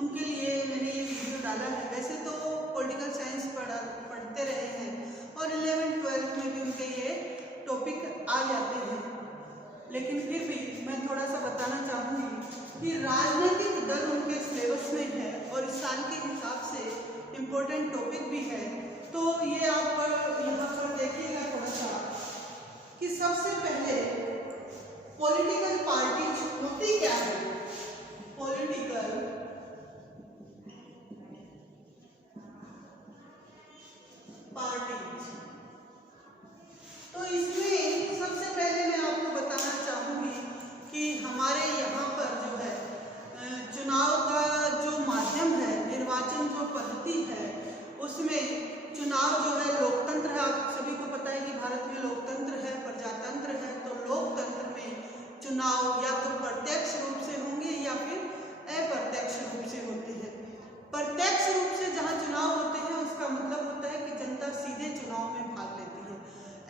उनके लिए मैंने ये वीडियो डाला है। वैसे तो पॉलिटिकल साइंस पढ़ते रहे हैं और 11th-12th में भी उनके ये टॉपिक आ जाते हैं, लेकिन फिर भी मैं थोड़ा सा बताना चाहूँगी कि राजनीतिक दल उनके सिलेबस में है और इस साल के हिसाब से इम्पोर्टेंट टॉपिक भी है। तो ये आप यहाँ पर देखिएगा थोड़ा सा कि सबसे पहले पॉलिटिकल पार्टीज होती क्या है। पॉलिटिकल पार्टीज, तो इसमें सबसे पहले मैं आपको बताना चाहूंगी कि हमारे यहाँ पर जो है चुनाव का जो माध्यम है, निर्वाचन जो पद्धति है, उसमें चुनाव जो है लोकतंत्र है। आप सभी को पता है कि भारत में लोकतंत्र है, प्रजातंत्र है। तो लोकतंत्र में चुनाव या तो प्रत्यक्ष रूप से होंगे या फिर अप्रत्यक्ष रूप से होते हैं। प्रत्यक्ष रूप से जहाँ चुनाव होते हैं उसका मतलब होता है कि जनता सीधे चुनाव में भाग लेती है।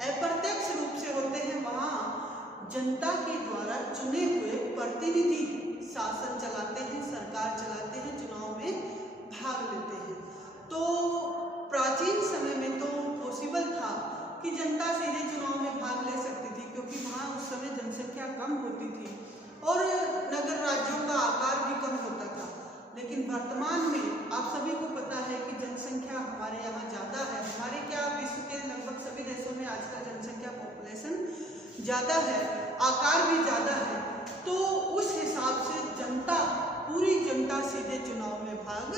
अप्रत्यक्ष रूप से होते हैं वहाँ जनता के द्वारा चुने हुए प्रतिनिधि शासन चलाते हैं, सरकार चलाते हैं, चुनाव में भाग लेते हैं। तो प्राचीन समय में तो पॉसिबल था कि जनता सीधे चुनाव में भाग ले सकती थी, क्योंकि वहाँ उस समय जनसंख्या कम होती थी और नगर राज्यों का आकार भी कम होता था। लेकिन वर्तमान में आप सभी को पता है कि जनसंख्या हमारे यहाँ ज़्यादा है। हमारे क्या विश्व के लगभग सभी देशों में आजकल जनसंख्या पॉपुलेशन ज़्यादा है, आकार भी ज़्यादा है। तो उस हिसाब से जनता, पूरी जनता सीधे चुनाव में भाग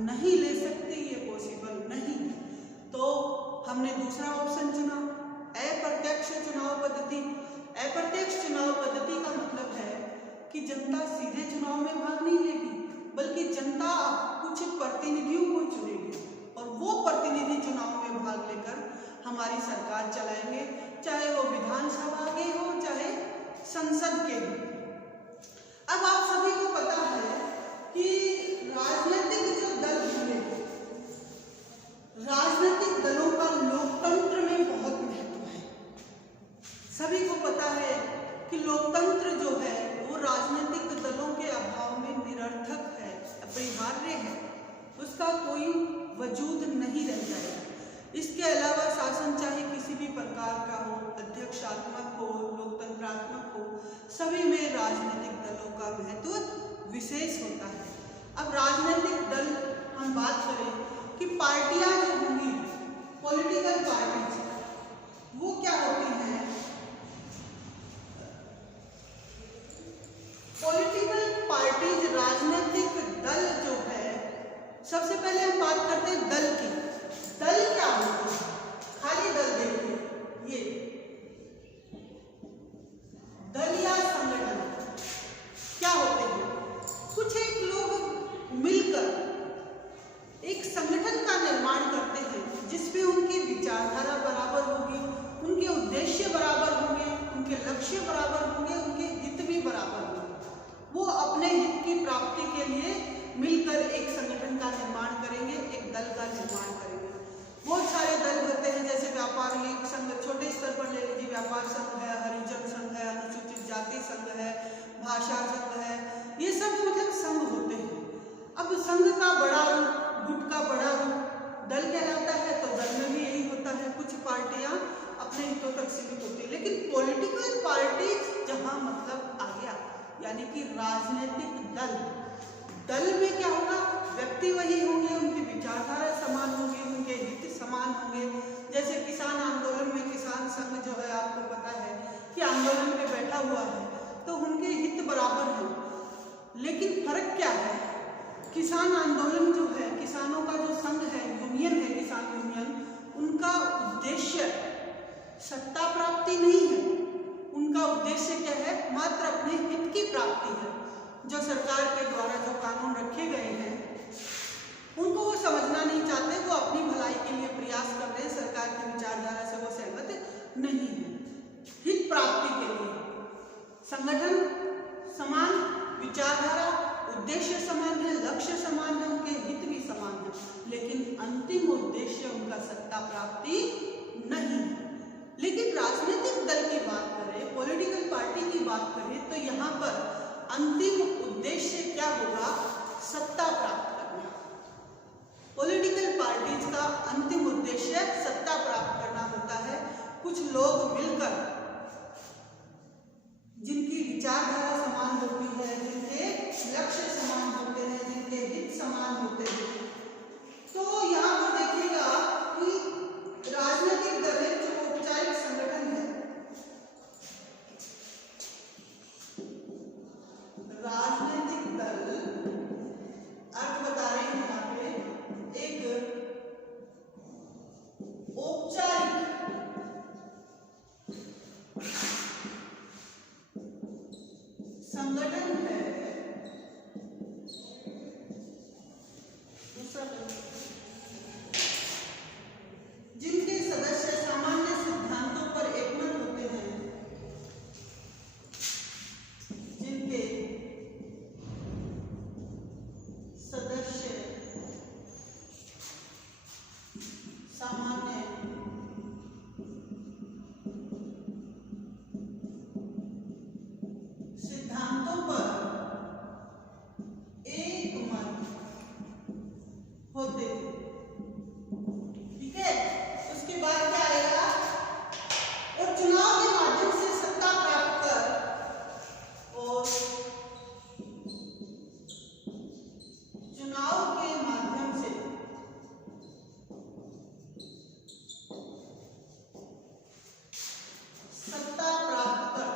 नहीं ले सकती, ये पॉसिबल नहीं है। तो हमने दूसरा ऑप्शन चुना, अप्रत्यक्ष चुनाव पद्धति। अप्रत्यक्ष चुनाव पद्धति का मतलब है कि जनता सीधे चुनाव में भाग नहीं लेगी, बल्कि जनता कुछ प्रतिनिधियों को चुनेगी और वो प्रतिनिधि चुनाव में भाग लेकर हमारी सरकार चलाएंगे, चाहे वो विधानसभा के हो चाहे संसद के हो। अब आप सभी को पता है कि राजनीतिक जो दल होंगे, राजनीतिक दलों का लोकतंत्र में बहुत महत्व है। सभी को पता है कि लोकतंत्र जो है वो राजनीतिक दलों के अभाव में निरर्थक है, अपरिहार्य है, उसका कोई वजूद नहीं रह जाएगा। इसके अलावा शासन चाहे किसी भी प्रकार का हो, अध्यक्षात्मक हो, लोकतंत्रात्मक हो, सभी में राजनीतिक दलों का महत्व विशेष होता है। अब राजनीतिक दल हम बात करें कि पार्टियां जो होंगी, पॉलिटिकल पार्टीज, वो क्या होती हैं। पॉलिटिकल पार्टीज, राजनीतिक दल जो है, सबसे पहले हम बात करते हैं दल की। दल क्या होते हैं? खाली दल देखिए, ये दल या संगठन क्या होते हैं? कुछ एक लोग मिलकर एक संगठन का निर्माण करते हैं जिसमें उनकी विचारधारा बराबर होगी, उनके उद्देश्य बराबर होंगे, उनके लक्ष्य बराबर होंगे, उनके हित भी बराबर होंगे। वो अपने हित की प्राप्ति के लिए मिलकर एक संगठन का निर्माण करेंगे, एक दल का निर्माण करेंगे। बहुत सारे दल होते हैं, जैसे व्यापारी संघ, छोटे स्तर पर ले लीजिए, व्यापार संघ है, हरिजन संघ है, अनुसूचित जाति संघ है, भाषा संघ है, ये सब मतलब संघ होते हैं। अब संघ का बड़ा रूप, गुट का बड़ा रूप दल कहलाता है, तो दल में भी यही होता है, कुछ पार्टियां अपने हितों तक सीमित होती है। लेकिन पॉलिटिकल पार्टी जहां मतलब आ गया, यानी कि राजनीतिक दल, दल में क्या होगा, व्यक्ति वही होंगे, उनकी विचारधारा समान होगी, उनके हित समान होंगे। जैसे किसान आंदोलन में किसान संघ जो है, आपको पता है कि आंदोलन में बैठा हुआ है, तो उनके हित बराबर हैं। लेकिन फर्क क्या है, किसान आंदोलन जो है, किसानों का जो संघ है, यूनियन है, किसान यूनियन, उनका उद्देश्य सत्ता प्राप्ति नहीं है, उनका उद्देश्य क्या है, मात्र अपने हित की प्राप्ति है। जो सरकार के द्वारा जो कानून रखे गए हैं उनको वो समझना नहीं चाहते, वो अपनी भलाई के लिए प्रयास कर रहे हैं, सरकार की विचारधारा से वो सहमत नहीं है। हित प्राप्ति के लिए संगठन समान, विचारधारा, उद्देश्य समान है, लक्ष्य समान है, उनके हित भी समान है, लेकिन अंतिम उद्देश्य उनका सत्ता प्राप्ति नहीं है। लेकिन राजनीतिक दल की बात करें, पॉलिटिकल पार्टी की बात करें, तो यहाँ पर अंतिम उद्देश्य क्या होगा, सत्ता प्राप्त करना। पॉलिटिकल पार्टीज का अंतिम उद्देश्य सत्ता प्राप्त करना होता है। कुछ लोग मिलकर जिनकी विचारधारा समान होती है, जिनके लक्ष्य समान होते हैं, जिनके हित समान होते हैं। तो यहाँ पर देखिएगा कि राजनीतिक दल एक जो औपचारिक संगठन है, राजनीतिक दल अर्थ बता रहे हैं यहाँ पे एक औपचारिक संगठन है। दूसरा जिनके सदस्य सामान्य सिद्धांतों पर एकमत होते हैं, जिनके सदस्य सामान्य सिद्धांतों पर एकमत होते हैं। ठीक है, उसके बाद क्या आएगा? और चुनाव के माध्यम से सत्ता प्राप्त कर, और चुनाव के माध्यम से सत्ता प्राप्त कर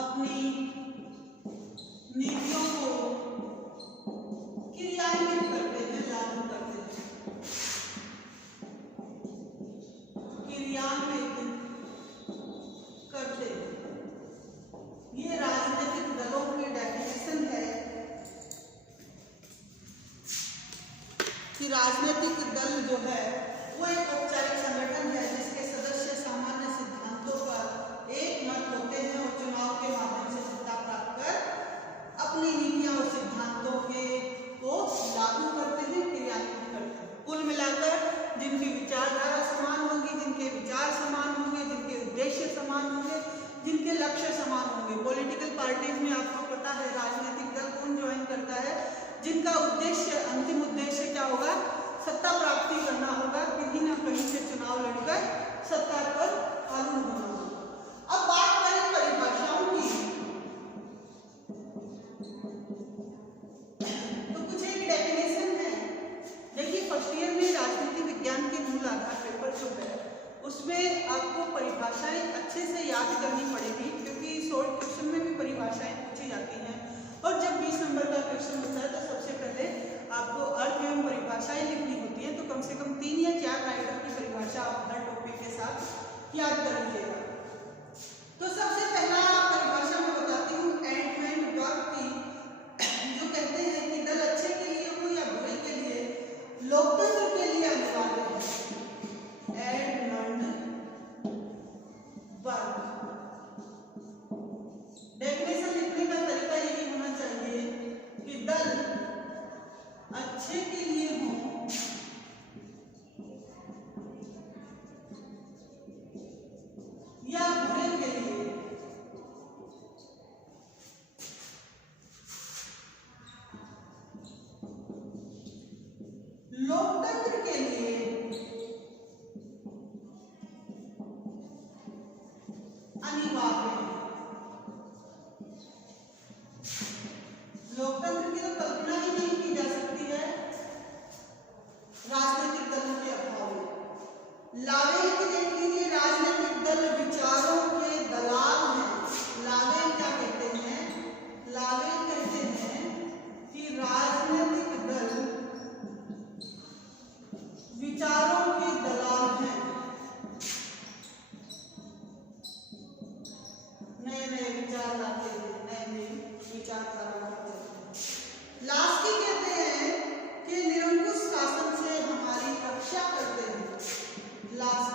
अपनी नीतियों को क्रियान्वित करते हैं, लागू करते हैं। क्रियान्वित करते हैं। ये राजनीतिक दलों की डेफिनेशन है कि राजनीतिक दल जो है वो एक औपचारिक संगठन है जिसके सदस्य सामान्य सिद्धांतों पर एक मत होते हैं और चुनाव के माध्यम से सत्ता प्राप्त कर अपनी नीतियां और सिद्धांतों के को लागू करते हैं, क्रियान्वित करते हैं। कुल मिलाकर जिनकी विचारधारा समान होगी, जिनके विचार समान होंगे, जिनके उद्देश्य समान होंगे, जिनके लक्ष्य समान होंगे। पॉलिटिकल पार्टीज में आपको पता है राजनीतिक दल कौन ज्वाइन करता है? जिनका उद्देश्य, अंतिम उद्देश्य क्या होगा? सत्ता प्राप्ति करना होगा, कहीं ना कहीं से चुनाव लड़कर सत्ता पर कानून होना होगा। अब बात करें परिभाषाओं की, तो कुछ एक डेफिनेशन है। देखिए फर्स्ट ईयर में राजनीति विज्ञान के मूल आधार पेपर जो है उसमें आपको परिभाषाएं अच्छे से याद करनी पड़ेगी, क्योंकि शॉर्ट क्वेश्चन में भी परिभाषाएं पूछी जाती हैं। और जब 20 नंबर का क्वेश्चन होता है तो सबसे पहले आपको अर्थ एवं परिभाषाएं लिखनी होती है। तो कम से कम 3 या 4 राइटर की परिभाषा आप हर टॉपिक के साथ याद कर लीजिएगा। तो सबसे पहला परिभाषा मैं बताती हूँ एडमेंड वर्ब की, जो कहते हैं कि दल अच्छे के लिए हो या बुरे के लिए, लोकतंत्र के लिए अनिवार्य है। एडमंड वर्ब डेफिनेशन लिखने का तरीका यही होना चाहिए कि दल अच्छे के लिए हो या बुरे के लिए, लोकतंत्र के लिए अनिवार्य है। लोकतंत्र की तो कल्पना ही नहीं की जा सकती है राजनीतिक दलों के अभाव में। लावेल की देख लीजिए, राजनीतिक दल विचारों के दलाल हैं। लावेल क्या कहते हैं? लावेल कहते हैं कि राजनीतिक दल विचारों के दलाल हैं। नए नए विचार लाते हैं, नए नए विचारधारा लाते हैं। लास्की कहते हैं कि निरंकुश शासन से हमारी रक्षा करते हैं। लास्की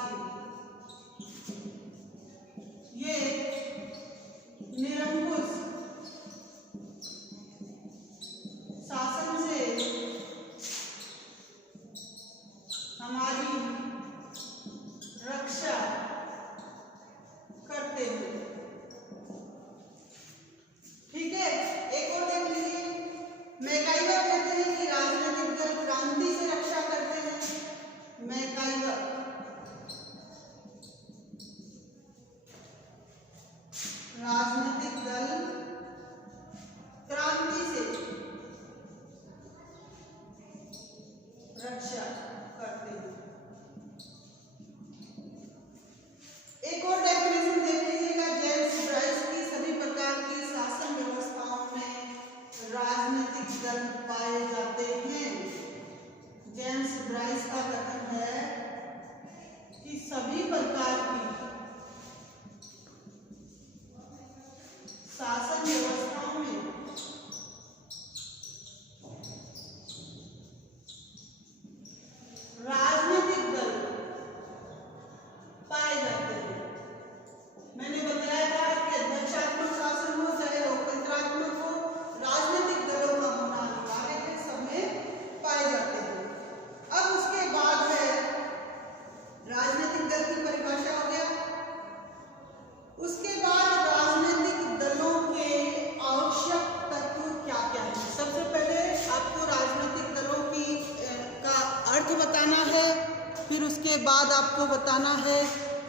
बाद आपको बताना है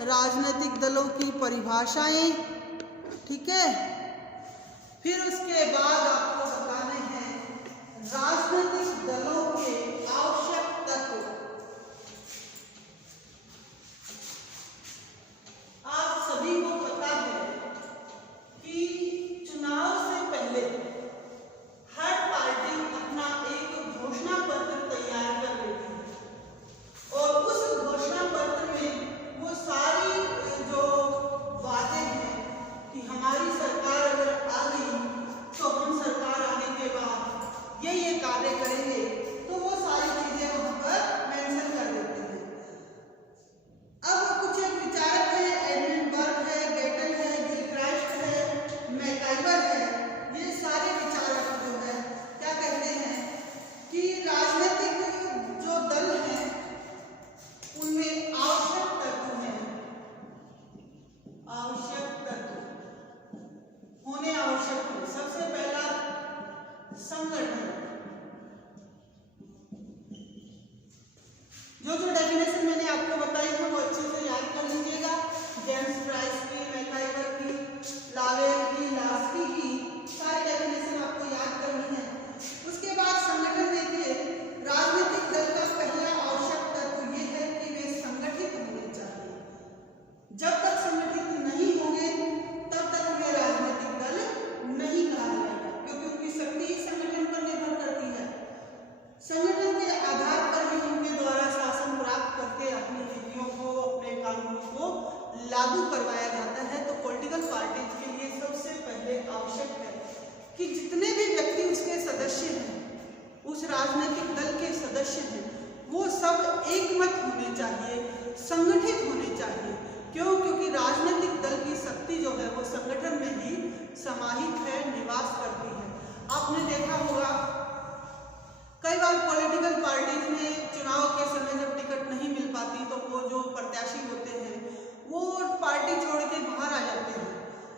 राजनीतिक दलों की परिभाषाएं, ठीक है। फिर उसके बाद आपको बताने हैं राजनीतिक दलों के आवश्यक तत्व। आप सभी को पता है कि चुनाव से पहले हर पार्टी अपना एक घोषणा पत्र तैयार कर लेती है और उस घोषणा पत्र में वो सारी जो वादे हैं कि हमारी सरकार अगर आ गई तो हम सरकार आने के बाद ये कार्य करेंगे, तो वो सारी चीजें वहां पर मेंशन कर देते हैं। अब कुछ एक विचारक है, एडमंड बर्ग है, गेटल है, गिलक्राइस्ट है, मैकाइवर है, ये सारे विचारक जो है क्या कहते हैं कि राजनीतिक जो दल हैं उनमें आवश्यक तत्व हैं, आवश्यक तत्व होने आवश्यक है। सबसे पहला संगठन, जो डेफिनेशन मैंने आपको बताई है वो अच्छे से याद कर लीजिएगा। जेम्स प्राइस की, मैकाइवर की, लावेल की, लास्की की, सारी डेफिनेशन आपको याद करनी है। उसके बाद संगठन देखिए, राजनीतिक दल का पहला आवश्यक तत्व ये है कि वे संगठित होने चाहिए। जब तक संगठित नहीं होंगे तब तक वे राजनीतिक दल नहीं कहा जाएगा, क्योंकि उनकी शक्ति ही संगठन पर निर्भर करती है। संगठन के आधार पर ही उनके द्वारा शासन प्राप्त करके अपनी नीतियों को, अपने कानूनों को लागू करवाया जाता है। तो पॉलिटिकल पार्टीज के लिए सबसे पहले आवश्यक है कि जितने भी व्यक्ति उसके सदस्य हैं, उस राजनीतिक दल के सदस्य हैं, वो सब एकमत होने चाहिए, संगठित होने चाहिए। क्यों? क्योंकि राजनीतिक दल की शक्ति जो है वो संगठन में ही समाहित है, निवास करती है। आपने देखा होगा कई बार पॉलिटिकल पार्टीज में चुनाव के समय जब टिकट नहीं मिल पाती तो वो जो प्रत्याशी होते हैं वो पार्टी छोड़ के बाहर आ जाते हैं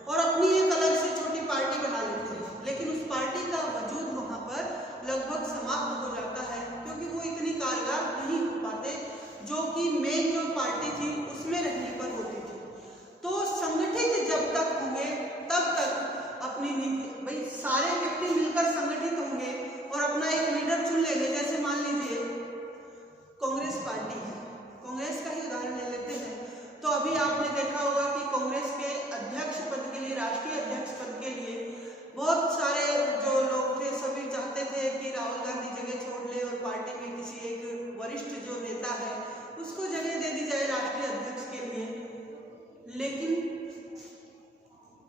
और अपनी एक अलग से छोटी पार्टी बना लेते हैं, लेकिन उस पार्टी का वजूद वहाँ पर लगभग समाप्त हो जाता है, क्योंकि वो इतनी कारगर नहीं हो पाते जो कि मेन जो पार्टी थी उसमें रहने पर होती थी। तो संगठित जब तक होंगे तब तक अपनी नीति, भाई सारे व्यक्ति मिलकर संगठित होंगे और अपना एक लीडर चुन लेंगे। जैसे मान लीजिए कांग्रेस पार्टी है, कांग्रेस का ही उदाहरण ले लेते हैं। तो अभी आपने देखा होगा कि कांग्रेस के अध्यक्ष पद के लिए, राष्ट्रीय अध्यक्ष पद के लिए बहुत सारे जो लोग थे सभी चाहते थे कि राहुल गांधी जगह छोड़ ले और पार्टी में किसी एक वरिष्ठ जो नेता है उसको जगह दे दी जाए राष्ट्रीय अध्यक्ष के लिए। लेकिन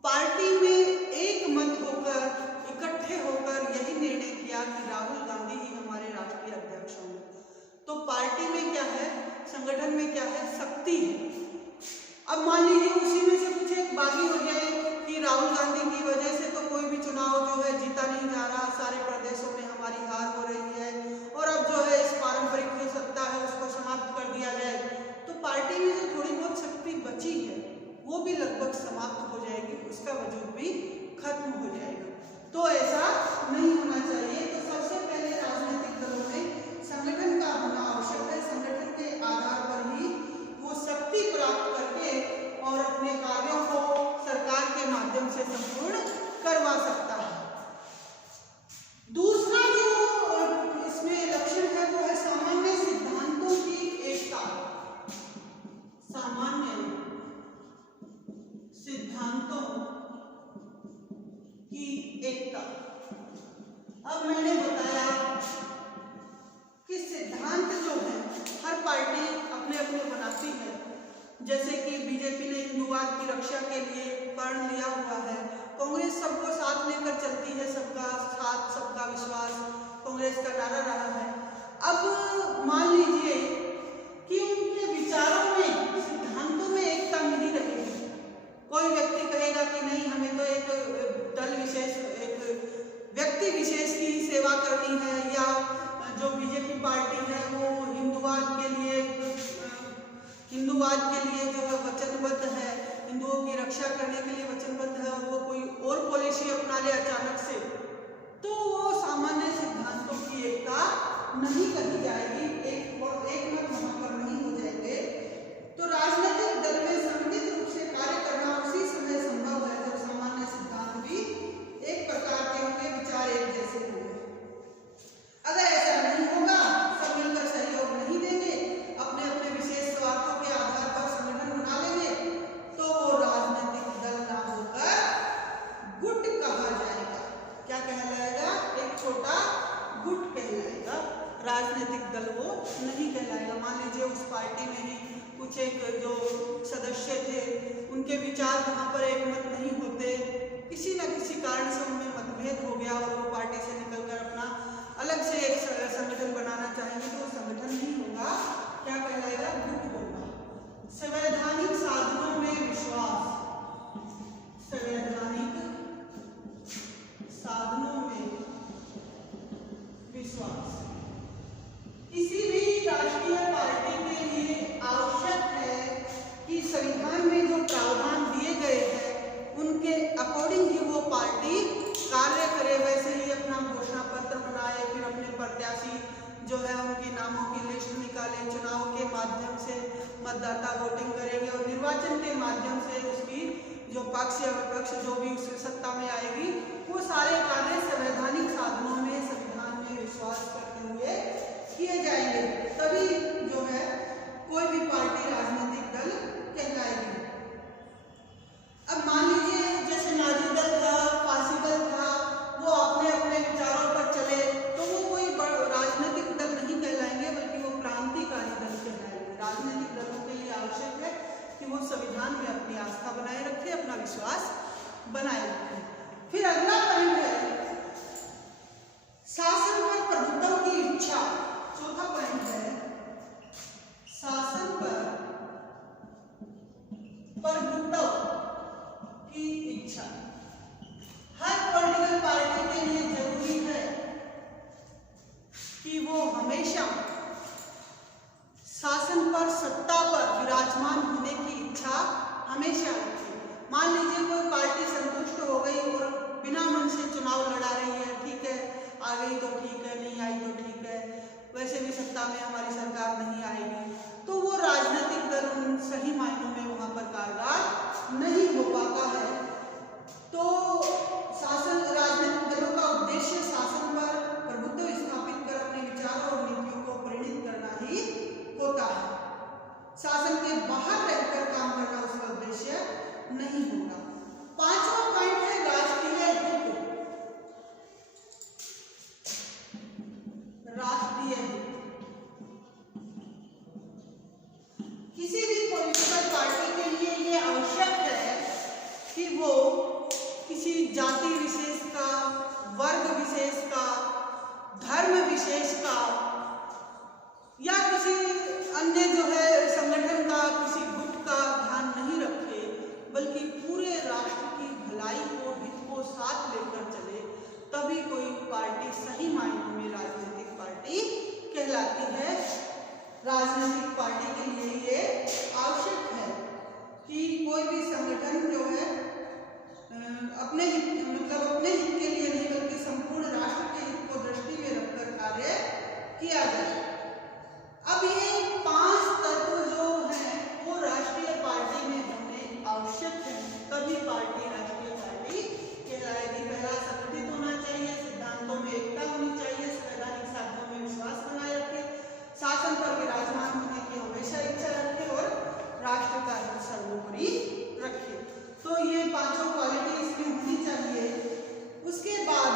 पार्टी में एक मत होकर, इकट्ठे होकर यही निर्णय किया कि राहुल गांधी ही हमारे राष्ट्रीय अध्यक्ष होंगे। तो पार्टी में क्या है, संगठन में क्या है, शक्ति है। अब मान लीजिए उसी में से कुछ एक बागी हो जाए कि राहुल गांधी की वजह से तो कोई भी चुनाव जो है जीता नहीं जा रहा, सारे प्रदेशों में हमारी हार हो रही है और अब जो है इस पारंपरिक जो सत्ता है उसको समाप्त कर दिया जाए, तो पार्टी में जो थोड़ी बहुत शक्ति बची है वो भी लगभग समाप्त हो जाएगी, उसका वजूद भी खत्म हो जाएगा। तो ऐसा नहीं होना चाहिए। तो सबसे पहले राजनीतिक दलों में संगठन का होना आवश्यक है। संगठन के आधार पर ही वो शक्ति प्राप्त करके और अपने कार्यों को सरकार के माध्यम से संपूर्ण करवा सकता है। दूसरा जो इसमें लक्षण है वो है सामान्य सिद्धांतों की एकता। सामान्य सिद्धांतों की एकता। अब मैंने बताया कि सिद्धांत जो है हर पार्टी अपने अपने बनाती है। जैसे कि बीजेपी ने हिंदुवाद की रक्षा के लिए प्रण लिया हुआ है, कांग्रेस सबको साथ लेकर चलती है, सबका साथ सबका विश्वास कांग्रेस का नारा रहा है। अब मान लीजिए कि उनके विचारों में, सिद्धांतों में एकता नहीं रहेगी। कोई व्यक्ति कहेगा कि नहीं, हमें तो एक दल विशेष, एक व्यक्ति विशेष की सेवा करनी है, या जो बीजेपी पार्टी है वो हिंदुवाद के लिए जो है वचनबद्ध है, हिंदुओं की रक्षा करने के लिए वचनबद्ध है, और वो कोई और पॉलिसी अपना ले अचानक से, तो वो सामान्य सिद्धांतों की एकता नहीं कही जाएगी, एक मत वहां पर नहीं हो जाएंगे। बार वहाँ पर एक मत नहीं होते, किसी न किसी कारण से उनमें मतभेद हो गया और वो पार्टी से निकलकर अपना अलग से एक संगठन बनाना चाहेंगे, तो संगठन नहीं होगा, क्या कहलाएगा, गुट होगा। संवैधानिक साधनों में विश्वास, संवैधानिक साधनों में विश्वास किसी भी राष्ट्रीय पार्टी के लिए आवश्यक है कि संविधान में जो प्रावधान दिए गए हैं उनके अकॉर्डिंग ही वो पार्टी कार्य करे, वैसे ही अपना घोषणा पत्र बनाए, फिर अपने प्रत्याशी जो है उनके नामों की लिस्ट निकाले, चुनाव के माध्यम से मतदाता वोटिंग करेंगे और निर्वाचन के माध्यम से उसकी जो पक्ष या विपक्ष जो भी उस सत्ता में आएगी वो सारे कार्य संवैधानिक साधनों में, संविधान में विश्वास करते हुए किए जाएंगे, तभी जो है कोई भी पार्टी राजनीतिक दल कहलाएगी। अब मान लीजिए जैसे नाजी दल था, फांसी दल था, वो अपने अपने विचारों पर चले, तो वो कोई राजनीतिक दल नहीं कहलाएंगे, बल्कि वो क्रांतिकारी दल कहलाएंगे। राजनीतिक दलों के लिए आवश्यक है कि वो संविधान में अपनी आस्था बनाए रखे, अपना विश्वास बनाए रखे। फिर अगला पॉइंट है शासन पर प्रभुत्व की इच्छा। चौथा पॉइंट है शासन पर प्रभुत्व की इच्छा। हर पॉलिटिकल पार्टी के लिए जरूरी है कि वो हमेशा शासन पर, सत्ता पर विराजमान होने की इच्छा हमेशा रखे। मान लीजिए कोई पार्टी संतुष्ट हो गई और बिना मन से चुनाव लड़ा रही है, ठीक है, आ गई तो ठीक है, नहीं आई तो ठीक है, वैसे भी सत्ता में हमारी सरकार नहीं आएगी, तो वो राजनीतिक दल उन सही मायनों में वहां पर कारगर नहीं हो पाता है। तो शासन, राजनीतिक दलों का उद्देश्य शासन पर प्रभुत्व स्थापित कर अपने विचारों और नीतियों को परिणित करना ही होता है। शासन के बाहर रहकर काम करना उसका उद्देश्य नहीं होगा। पांचवा पॉइंट है राष्ट्रीय हित। राष्ट्रीय हित किसी भी पॉलिटिकल पार्टी के लिए ये आवश्यक है कि वो किसी जाति विशेष का, वर्ग विशेष का, धर्म विशेष का या किसी अन्य जो है संगठन का, किसी गुट का ध्यान नहीं रखे, बल्कि पूरे राष्ट्र की भलाई को, हित को साथ लेकर चले, तभी कोई पार्टी सही मायनों में राजनीतिक पार्टी कहलाती है। राजनीतिक पार्टी के लिए ये आवश्यक है कि कोई भी संगठन जो है अपने हित, मतलब अपने हित के लिए नहीं बल्कि संपूर्ण राष्ट्र के हित को दृष्टि में रखकर कार्य किया जाए। अब ये 5 तत्व जो हैं वो राष्ट्रीय पार्टी में होने आवश्यक है, तभी पार्टी राष्ट्रीय पार्टी कहलाएगी। पहला, संगठित होना चाहिए, सिद्धांतों में एकता होनी चाहिए, संवैधानिक साधनों में विश्वास बनाए रखे, शासन पर विराजमान होने की हमेशा इच्छा रखे और राष्ट्र का हित सर्वोपरि रखे। तो ये 5 क्वालिटी इसमें होनी चाहिए। उसके बाद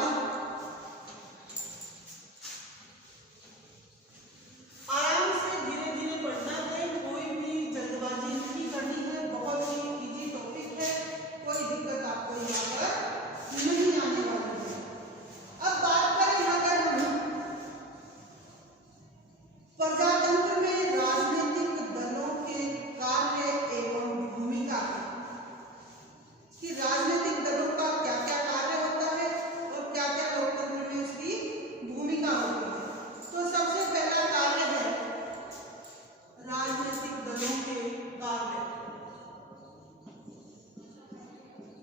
आराम से धीरे धीरे पढ़ना है, कोई भी जल्दबाजी नहीं करनी है, बहुत ही इजी टॉपिक है, कोई दिक्कत आपको यहाँ पर नहीं आने वाली है। अब बात करें अगर हम प्रजातंत्र में राजनीतिक दलों के कार्य एवं भूमिका, कि राजनीतिक दलों का क्या क्या कार्य होता है और क्या क्या लोकतंत्र में उसकी भूमिका होती है। तो सबसे पहला कार्य है राजनीतिक दलों के कार्य।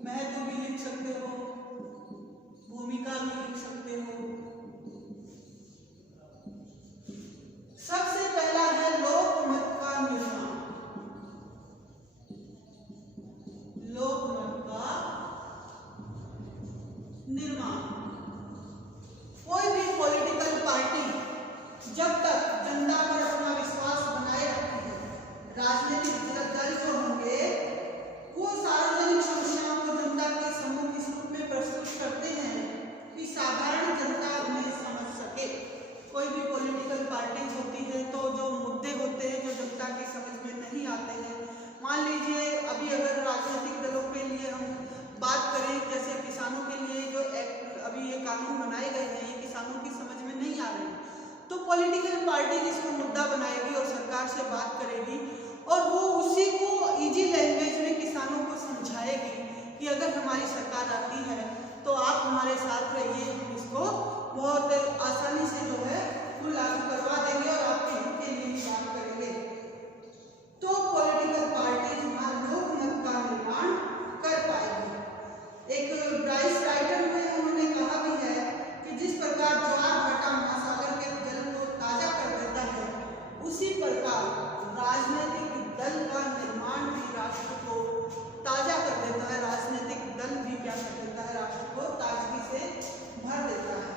महत्व भी लिख सकते हो, भूमिका भी लिख सकते हो। सबसे पहला है लोकमत का निर्माण। लोकमत का निर्माण। कोई भी पॉलिटिकल पार्टी जब तक जनता पर अपना विश्वास बनाए रखती है, राजनीतिक दल जो होंगे वो सार्वजनिक समस्याओं को जनता के सम्मुख इस रूप में प्रस्तुत करते हैं कि साधारण जनता उन्हें समझ सके। कोई भी पॉलिटिकल पार्टी होती है तो जो मुद्दे होते हैं जो जनता की समझ में नहीं आते हैं, मान लीजिए अभी अगर राजनीतिक दलों पे बात करें, जैसे किसानों के लिए जो अभी ये कानून बनाए गए हैं, ये किसानों की समझ में नहीं आ रहे हैं, तो पॉलिटिकल पार्टी जिसको मुद्दा बनाएगी और सरकार से बात करेगी और वो उसी को इजी लैंग्वेज में किसानों को समझाएगी कि अगर हमारी सरकार आती है तो आप हमारे साथ रहिए, हम इसको बहुत आसानी से जो है वो लागू करवा देंगे और आपके हित के लिए ही काम करेंगे। तो पॉलिटिकल पार्टी हमारे लोकमत का निर्माण कर पाएगी। एक ब्राइस राइटर में उन्होंने कहा भी है कि जिस प्रकार ज्वार भाटा महासागर के जल को ताजा कर देता है, उसी प्रकार राजनीतिक दल का निर्माण भी राष्ट्र को ताजा कर देता है। राजनीतिक दल भी क्या कर देता है, राष्ट्र को ताजगी से भर देता है।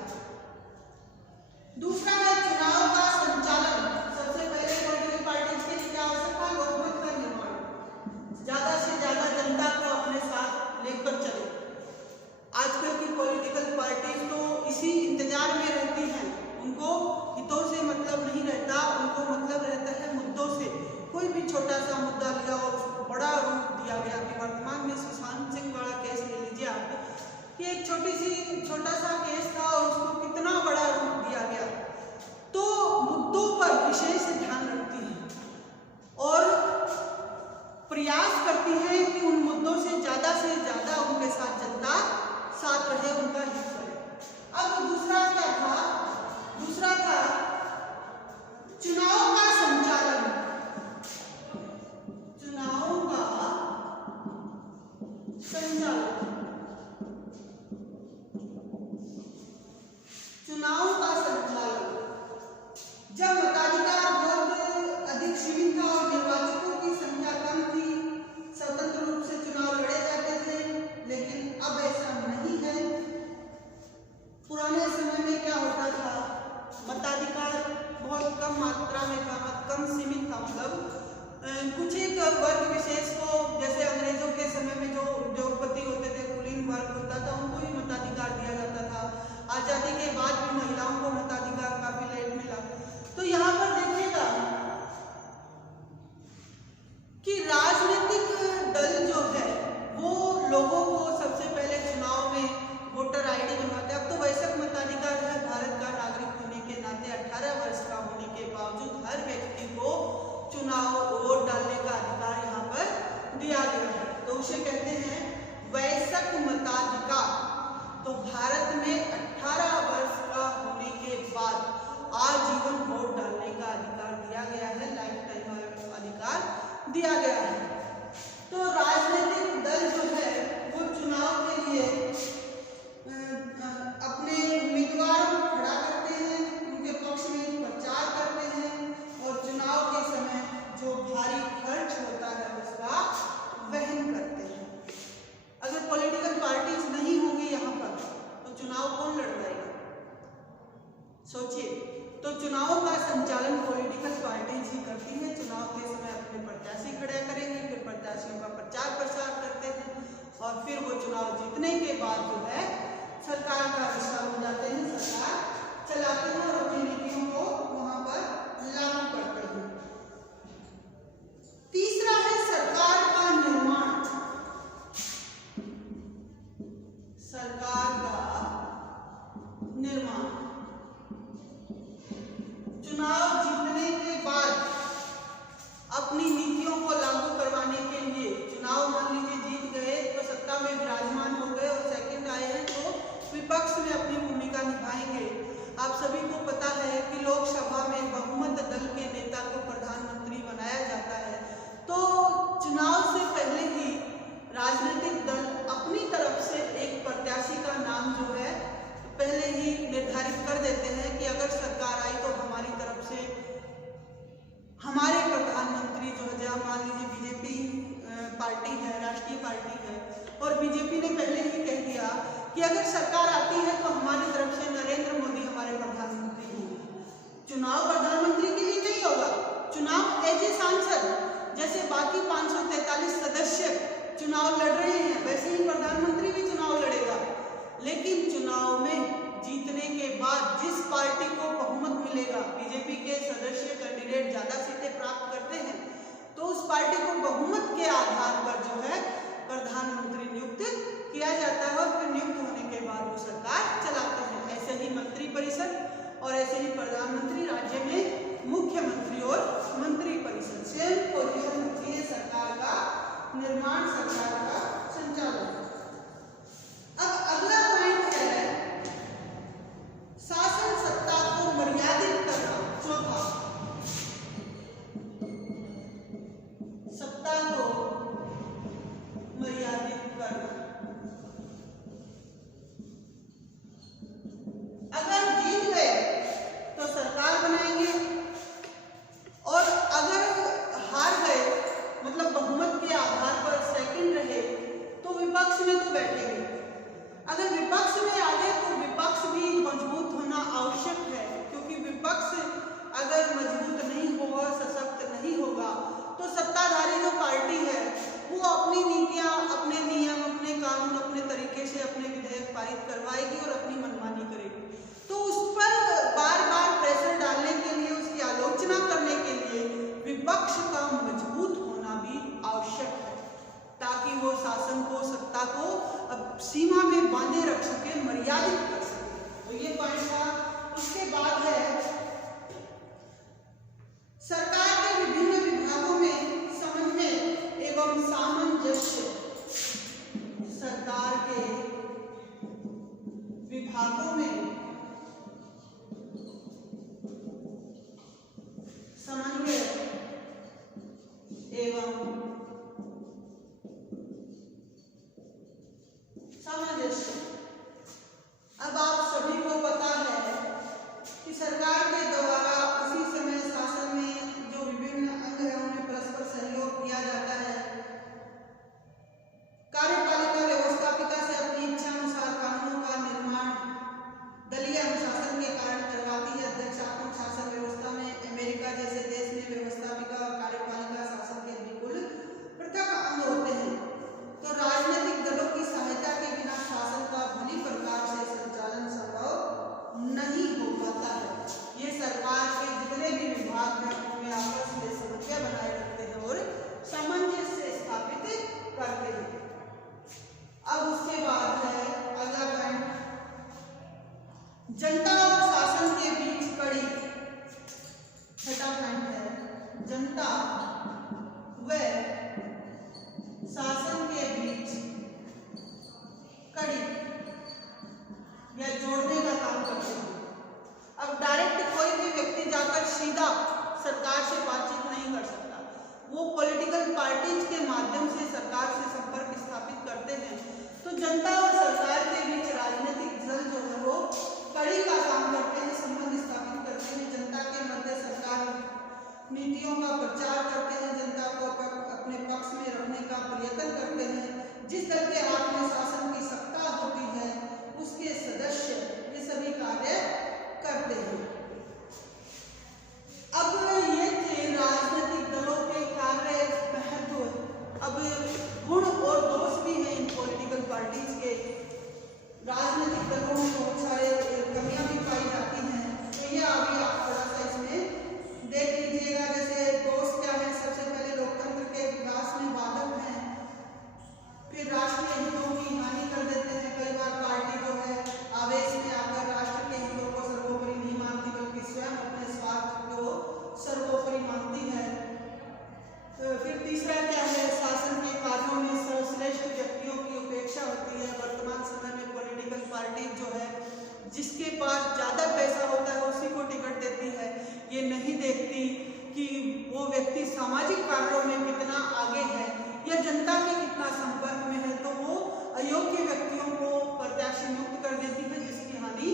दूसरा है चुनाव का संचालन। सबसे पहले पॉलिटिकल पार्टीज के लिए क्या आवश्यक था, लोकमत का निर्माण, ज्यादा से ज्यादा जनता को अपने साथ लेकर चले। आजकल की पॉलिटिकल पार्टीज तो इसी इंतजार में रहती हैं, उनको हितों से मतलब नहीं रहता, उनको मतलब रहता है मुद्दों से। कोई भी छोटा सा मुद्दा लिया और उसको बड़ा रूप दिया गया। कि वर्तमान में सुशांत सिंह वाला केस ले लीजिए आप, कि एक छोटा सा केस था और उसको कितना बड़ा रूप दिया गया। तो मुद्दों पर विशेष ध्यान रखती है और प्रयास करती है कि उन मुद्दों से ज्यादा उनके साथ जनता साथ रहे, उनका हित करे। अब दूसरा क्या था, दूसरा था चुनाव का संचालन। चुनाव का संचालन, चुनाव का संचालन। जब मताधिकार बहुत अधिक सीमित था और निर्वाचकों की संख्या कम थी, स्वतंत्र रूप से चुनाव लड़े जाते थे, लेकिन अब ऐसा नहीं है। पुराने समय में क्या होता था, मताधिकार बहुत कम मात्रा में था, कम सीमित था, मतलब कुछ एक वर्ग विशेष को, जैसे अंग्रेजों के समय में जो उद्योगपति होते थे, कुलीन वर्ग होता था, उनको ही मताधिकार दिया जाता था। आजादी के बाद भी महिलाओं को मताधिकार काफी लेट मिला। तो यहाँ पर देखिएगा कि राजनीतिक दल जो है वो लोगों को सबसे पहले चुनाव में वोटर आईडी बनवाते हैं। अब तो वैश्विक मताधिकार है, भारत का नागरिक होने के नाते 18 वर्ष का होने के बावजूद हर व्यक्ति को चुनाव वोट डालने का अधिकार यहाँ पर दिया गया है, तो उसे कहते हैं वयस्क मताधिकार। तो भारत में 18 वर्ष का होने के बाद आजीवन वोट डालने का अधिकार दिया गया है, लाइफ टाइम अधिकार दिया गया है। तो राजनीतिक दल जो है वो चुनाव के लिए अपने उम्मीदवारों को खड़ा करते हैं, उनके पक्ष में प्रचार करते हैं और चुनाव के समय जो भारी खर्च होता है उसका वहन करते हैं। अगर पॉलिटिकल पार्टीज नहीं होंगी यहाँ पर तो चुनाव कौन लड़वाएगा, सोचिए। तो चुनाव का संचालन पॉलिटिकल पार्टीज ही करती है। चुनाव के समय अपने प्रत्याशी खड़ा करेंगे, फिर प्रत्याशियों का प्रचार प्रसार करते हैं और फिर वो चुनाव जीतने के बाद जो है सरकार का हिस्सा हो जाते हैं, सरकार चलाते हैं और अपनी नीतियों को वहां पर लागू करते हैं। तीसरा है सरकार का निर्माण। सरकार का निर्माण, चुनाव जीतने के बाद अपनी नीतियों को लागू करवाने के लिए, चुनाव मान लीजिए जीत गए तो सत्ता में विराजमान हो गए और सेकंड आए हैं तो विपक्ष में अपनी भूमिका निभाएंगे। आप सभी को पता है कि लोकसभा में बहुमत दल के नेता को प्रधानमंत्री बनाया जाता है। तो चुनाव से पहले ही राजनीतिक दल अपनी तरफ से एक प्रत्याशी का नाम जो है पहले ही निर्धारित कर देते हैं कि अगर सरकार आई तो हमारी तरफ से हमारे प्रधानमंत्री जो है, जहाँ मान लीजिए बीजेपी पार्टी है, राष्ट्रीय पार्टी है, और बीजेपी ने पहले ही कह दिया कि अगर सरकार आती है तो हमारी तरफ से नरेंद्र मोदी हमारे प्रधानमंत्री होंगे। चुनाव प्रधानमंत्री के लिए नहीं होगा, चुनाव एज ए सांसद, जैसे बाकी 543 सदस्य चुनाव लड़ रहे हैं वैसे ही प्रधानमंत्री भी चुनाव लड़ेगा। लेकिन चुनाव में जीतने के बाद जिस पार्टी को बहुमत मिलेगा, बीजेपी के सदस्य कैंडिडेट ज्यादा सीटें प्राप्त करते हैं तो उस पार्टी को बहुमत के आधार पर जो है प्रधानमंत्री नियुक्त किया वो सरकार चलाते हैं। ऐसे ही मंत्री परिषद और ऐसे ही प्रधानमंत्री, राज्य में मुख्यमंत्री और मंत्री परिषद, सेम पोजीशन होती है सरकार का निर्माण, सरकार का संचालन। अब अगला पॉइंट है शासन सत्ता को मर्यादित करना। चौथा, सत्ता को मर्यादित करना। अगर जीत गए तो सरकार बनाएंगे और अगर हार गए, मतलब बहुमत के आधार पर सेकंड रहे, तो विपक्ष में तो बैठेंगे। अगर विपक्ष में आ गए तो विपक्ष भी मजबूत होना आवश्यक है, क्योंकि विपक्ष अगर मजबूत नहीं होगा, सशक्त नहीं होगा, तो सत्ताधारी जो पार्टी है वो अपनी नीतियां, अपने नियम, अपने कानून, अपने तरीके से अपने विधेयक पारित करवाएगी और अपनी मनमानी करेगी। तो उस पर बार बार प्रेशर डालने के लिए, उसकी आलोचना करने के लिए विपक्ष का मजबूत होना भी आवश्यक है, ताकि वो शासन को, सत्ता को अब सीमा में बांधे रख सके, मर्यादित कर सके। तो ये पॉइंट था। उसके बाद है सरकार के विभिन्न विभागों में समन्वय एवं सामंजस्य। सरकार के विभागों में समन्वय एवं सामंजस्य। अब आप सभी को पता है कि सरकार के द्वारा उसी समय शासन में जो विभिन्न अंग है उन्हें परस्पर सहयोग किया जाता है। कार्यपालिका व्यवस्थापिका से अपनी इच्छा अनुसार कानूनों का निर्माण दलीय अनुशासन के कारण करवाती है। अध्यक्षात्मक शासन व्यवस्था में अमेरिका जैसे देश में व्यवस्थापिका और कार्यपालिका शासन के बिल्कुल पृथक अंग होते हैं। तो राजनीतिक दलों की सहायता के बिना शासन का भली प्रकार से संचालन संभव नहीं हो पाता है। ये सरकार के जितने भी विभाग हैं उनमें आपस में समन्वय बनाए रखते हैं और सामंजस्य स्थापित करते हैं। अब उसके बाद है अगला पॉइंट, जनता और शासन के बीच कड़ी। छठा पॉइंट है जनता व शासन के बीच कड़ी या जोड़ने का काम करते हैं। अब डायरेक्ट कोई भी व्यक्ति जाकर सीधा सरकार से बातचीत नहीं कर सकता, वो पॉलिटिकल पार्टीज के माध्यम से सरकार से संपर्क स्थापित करते हैं। तो जनता और सरकार के बीच राजनीतिक दल जो है वो कड़ी का काम करते हैं, संबंध स्थापित करते हैं। जनता के मध्य सरकार नीतियों का प्रचार करते हैं, जनता को अपने पक्ष में रखने का प्रयत्न करते हैं। जिस दल के हाथ में शासन की सत्ता होती है उसके सदस्य ये सभी कार्य करते हैं। अब ये थे राजनीतिक दलों के कार्य महत्व। अब गुण और दोष भी हैं इन पॉलिटिकल पार्टीज के। राजनीतिक दलों में बहुत सारे कमियां भी पाई जाती हैं, तो ये अभी आप थोड़ा सा इसमें देख लीजिएगा। जैसे दोष क्या है, सबसे पहले लोकतंत्र के विकास में बाधक हैं, फिर राष्ट्रीय हितों की हानि कर देते हैं। कई बार पार्टी जो है आवेश में आकर राष्ट्र के हितों को सर्वोपरि नहीं मानती, बल्कि स्वयं अपने स्वार्थ को सर्वोपरि मानती है। फिर तीसरा क्या है, शासन के कार्यों में सर्वश्रेष्ठ व्यक्तियों की उपेक्षा होती है। वर्तमान समय में पॉलिटिकल पार्टी जो है जिसके पास ज्यादा पैसा होता है उसी को टिकट देती है। ये नहीं देखती कि वो व्यक्ति सामाजिक कार्यों में कितना आगे है या जनता के कितना संपर्क में है, तो वो अयोग्य व्यक्तियों को प्रत्याशी मुक्त कर देती है, जिसकी हानि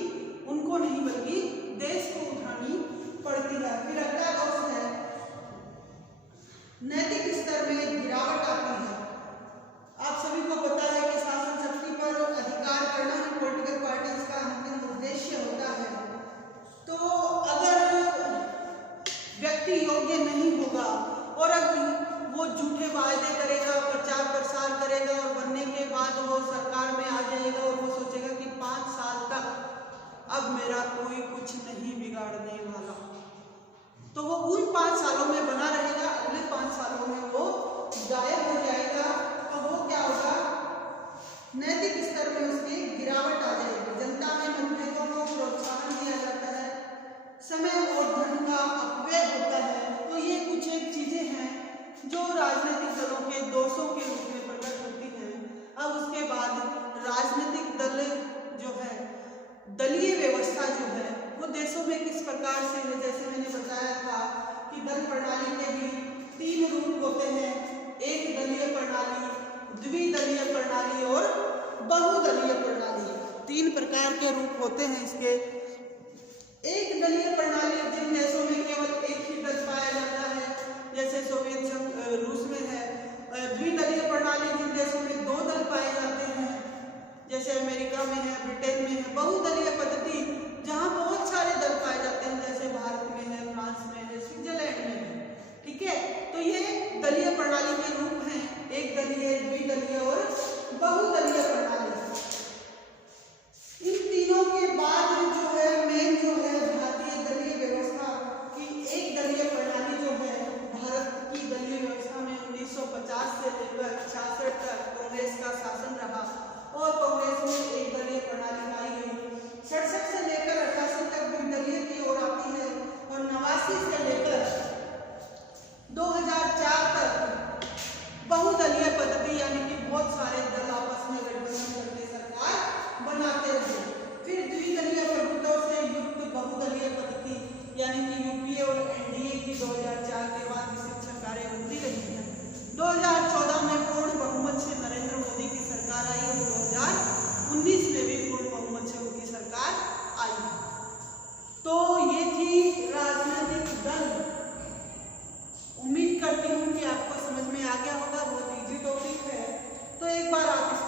उनको नहीं बल्कि देश को उठानी पड़ती है। फिर अगला दोष है नैतिक स्तर में गिरावट आती है। आप सभी को पता है कि शासन शक्ति पर अधिकार करना ही पॉलिटिकल पार्टीज का अंतिम उद्देश्य होता है। तो अगर व्यक्ति योग्य नहीं होगा और अगर वो झूठे वायदे करेगा, प्रचार प्रसार करेगा और बनने के बाद वो सरकार में आ जाएगा और वो सोचेगा कि 5 साल तक अब मेरा कोई कुछ नहीं बिगाड़ने वाला, तो वो उन 5 सालों में बना रहेगा, अगले 5 सालों में वो गायब हो जाएगा। तो वो क्या होगा, नैतिक स्तर में उसकी गिरावट आ जाएगी। दोषों के रूप में प्रकट होती हैं। अब उसके बाद राजनीतिक दल जो है, दलीय व्यवस्था जो है वो देशों में किस प्रकार से है। जैसे मैंने बताया था कि दल प्रणाली के भी 3 रूप होते हैं, एक दलीय प्रणाली, द्विदलीय प्रणाली और बहुदलीय प्रणाली। 3 प्रकार के रूप होते हैं इसके। एक दलीय प्रणाली जिन देशों में केवल एक ही दल पाया जाता है, जैसे सोवियत संघ रूस में है। द्विदलीय प्रणाली जिन देशों में 2 दल पाए जाते हैं, जैसे अमेरिका में है, ब्रिटेन में है। बहुदलीय पद्धति जहाँ बहुत सारे दल पाए जाते हैं, जैसे भारत में है, फ्रांस में है, स्विट्जरलैंड में है। ठीक है, तो ये दलीय प्रणाली के रूप हैं, एक दलीय, द्विदलीय और बहुदलीय प्रणाली। इन तीनों के बाद जो है मेन जो है भारतीय दलीय व्यवस्था की एक दलीय प्रणाली जो है, भारत की दलीय व्यवस्था में 1950 से लेकर 66 तक कांग्रेस का शासन रहा और कांग्रेस में एक दलीय प्रणाली लाई गई। 67 से लेकर 88 तक द्विदलीय की ओर आती है और 89 से लेकर 2004 तक बहुदलीय पद्धति, यानी कि बहुत सारे दल आपस में गठबंधन करके सरकार बनाते रहे। फिर द्विदलीय प्रभुत्व से युक्त बहुदलीय पद्धति, यानी कि यूपीए और एनडीए की 2004 के बाद विशिष्ट सरकारें बनती रही हैं। 2014 में पूर्ण बहुमत से नरेंद्र मोदी की सरकार आई और 2019 में भी पूर्ण बहुमत से उनकी सरकार आई। तो ये थी राजनीतिक दल। उम्मीद करती हूँ कि आपको समझ में आ गया होगा, बहुत इजी टॉपिक है। तो एक बार आप